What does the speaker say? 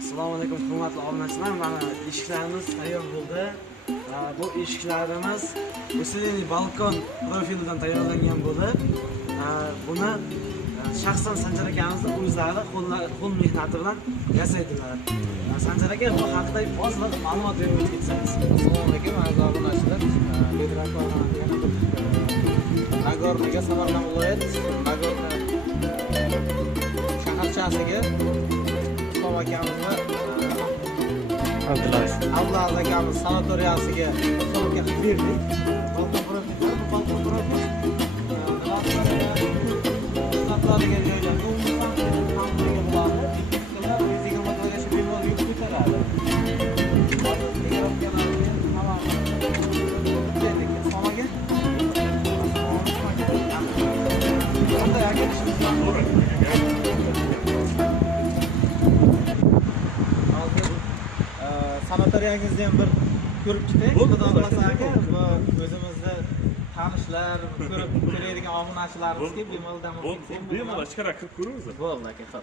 Assalomu alaykum hurmatli obunachilar. Mana eshiklarimiz tayyor bo'ldi. Bu eshiklarimiz Usilini balkon profilidan tayyorlangan bo'lib, buni shaxsan Sanjar akamizning o'zlari qo'l mehnati bilan yasaydilar. Sanjar aka bu haqida ozgina ma'lumot berib o'tsangiz. Assalomu alaykum aziz obunachilar. Nagornoga Samarqand viloyat Nagorno shaharchasiga Islom akamizni Abdulaziz akamiz sanatoriyasiga hisobga berdik. Balkon xizmatlariga joylanib, sanatoriyangizni ham bir ko'rib chiqdik. Xudo xolasa aka, bu o'zimizda tanishlar, ko'rib kelaydigan obunachilarimizga bemalol dam olib ketsak, bemalol ichkari kirib ko'ramiz. bo'ldi aka.